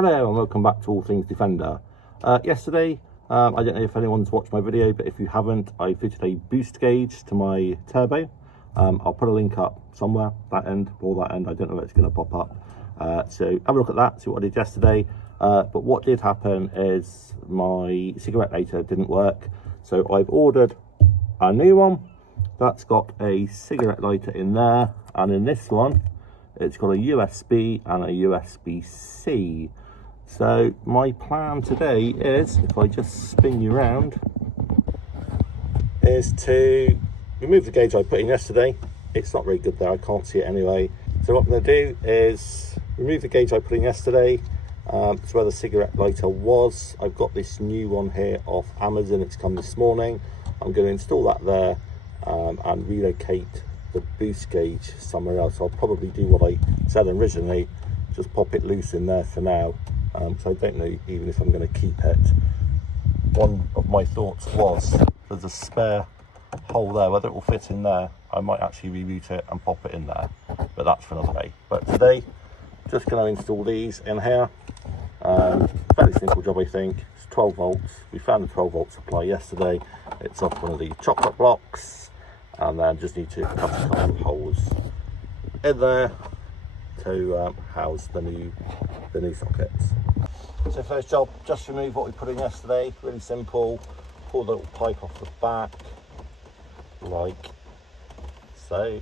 Hello and welcome back to All Things Defender. Yesterday, I don't know if anyone's watched my video, but if you haven't, I fitted a boost gauge to my turbo. I'll put a link up somewhere, that end or that end, I don't know if it's going to pop up. So have a look at that, see what I did yesterday. But what did happen is my cigarette lighter didn't work. So I've ordered a new one that's got a cigarette lighter in there, and in this one, it's got a USB and a USB-C. So my plan today is, if I just spin you around, is to remove the gauge I put in yesterday. It's not very good there, I can't see it anyway. So what I'm going to do is remove the gauge I put in yesterday. It's where the cigarette lighter was. I've got this new one here off Amazon, it's come this morning. I'm going to install that there and relocate the boost gauge somewhere else. I'll probably do what I said originally, just pop it loose in there for now. So I don't know even if I'm going to keep it. One of my thoughts was there's a spare hole there, whether it will fit in there. I might actually reroute it and pop it in there, but that's for another day. But today, just going to install these in here. Fairly simple job, I think. It's 12 volts. We found a 12 volt supply yesterday. It's off one of the chocolate blocks, and then just need to cut a couple of holes in there to house the new sockets. So first job, just remove what we put in yesterday. Really simple. Pull the little pipe off the back, like so.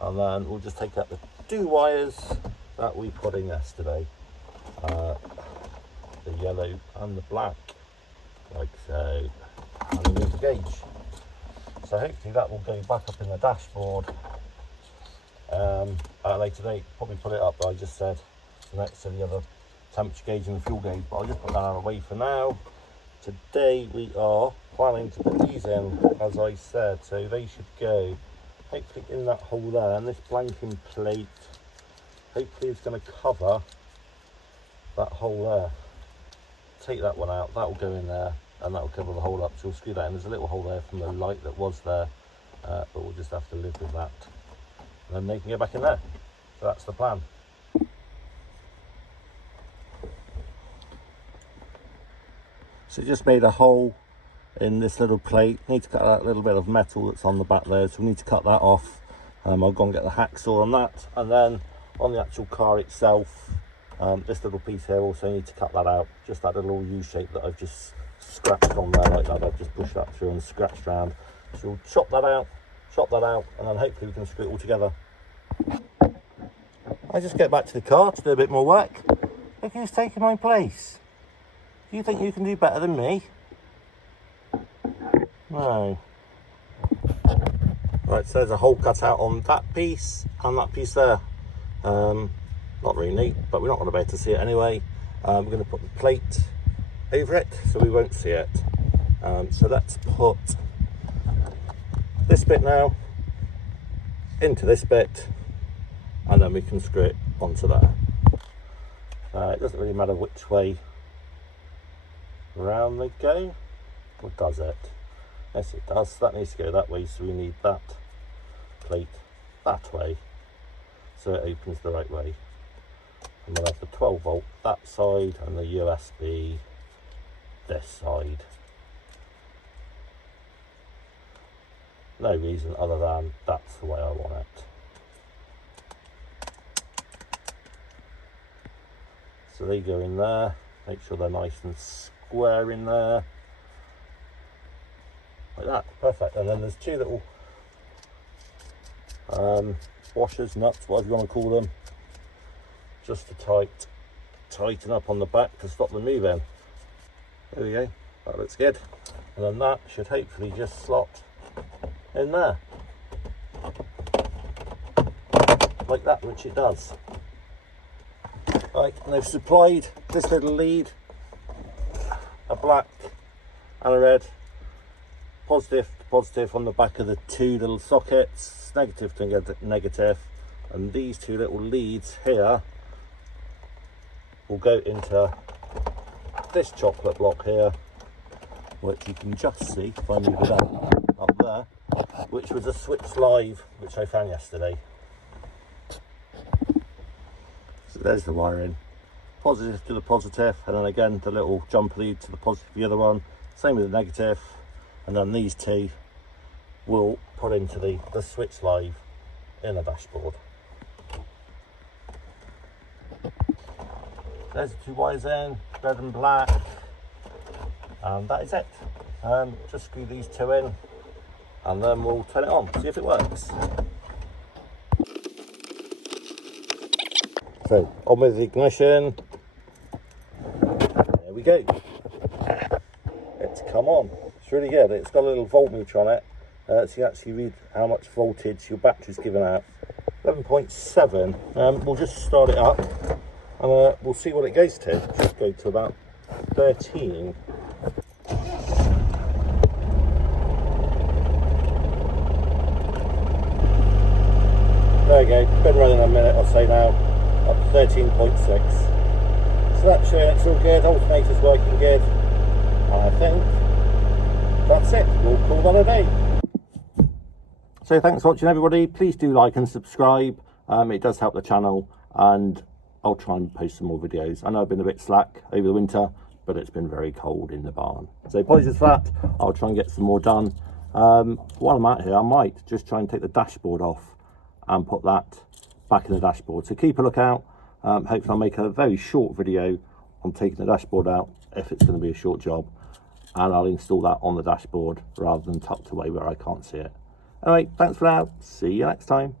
And then we'll just take out the two wires that we put in yesterday, the yellow and the black, like so, and remove the gauge. So hopefully that will go back up in the dashboard at a later date. Probably put it up, but I just said next to the other temperature gauge and the fuel gauge, but I'll just put that out of the way for now. Today we are planning to put these in, as I said, so they should go hopefully in that hole there, and this blanking plate hopefully is going to cover that hole there. Take that one out, that will go in there, and that will cover the hole up. So we'll screw that in. There's a little hole there from the light that was there, but we'll just have to live with that, and then they can go back in there. So that's the plan. So just made a hole in this little plate. Need to cut that little bit of metal that's on the back there, so we need to cut that off. I'll go and get the hacksaw on that, and then on the actual car itself, this little piece here, also need to cut that out. Just that little U shape that I've just scratched on there like that. I've just pushed that through and scratched around. So we'll chop that out, and then hopefully we can screw it all together. I just get back to the car to do a bit more work. Look who's taking my place. You think you can do better than me? No. Right, so there's a hole cut out on that piece and that piece there. Not really neat, but we're not going to be able to see it anyway. We're going to put the plate over it so we won't see it. So let's put this bit now into this bit, and then we can screw it onto there. It doesn't really matter which way around they go, or does it? Yes, it does. That needs to go that way, so we need that plate that way, so it opens the right way. And we'll have the 12 volt that side and the USB this side. No reason other than that's the way I want it. So they go in there, make sure they're nice and square in there. Like that, perfect. And then there's two little washers, nuts, whatever you want to call them, just to tighten up on the back to stop them moving. There we go, that looks good. And then that should hopefully just slot in there like that, which it does. Right, and they've supplied this little lead, a black and a red, positive to positive on the back of the two little sockets, negative to negative, and these two little leads here will go into this chocolate block here, which you can just see if I move it up there, which was a switch live which I found yesterday. there's the wiring. Positive to the positive, and then again the little jumper lead to the positive, the other one. Same with the negative, and then these two will put into the switch live in the dashboard. There's the two wires in, red and black, and that is it. Just screw these two in, and then we'll turn it on, see if it works. So, on with the ignition. There we go. It's come on. It's really good. It's got a little voltmeter on it, so you actually read how much voltage your battery's giving out. 11.7. We'll just start it up, and we'll see what it goes to. It should go to about 13. There we go. Been running a minute or so now. Up to 13.6. So that's showing it's all good, alternator's working good, and I think that's it. We'll call that a day. So thanks for watching, everybody. Please do like and subscribe. It does help the channel, and I'll try and post some more videos. I know I've been a bit slack over the winter, but it's been very cold in the barn. So apologies for that. I'll try and get some more done. While I'm out here, I might just try and take the dashboard off and put that back in the dashboard. So keep a lookout. Hopefully I'll make a very short video on taking the dashboard out, if it's going to be a short job, and I'll install that on the dashboard rather than tucked away where I can't see it. Anyway, thanks for now. See you next time.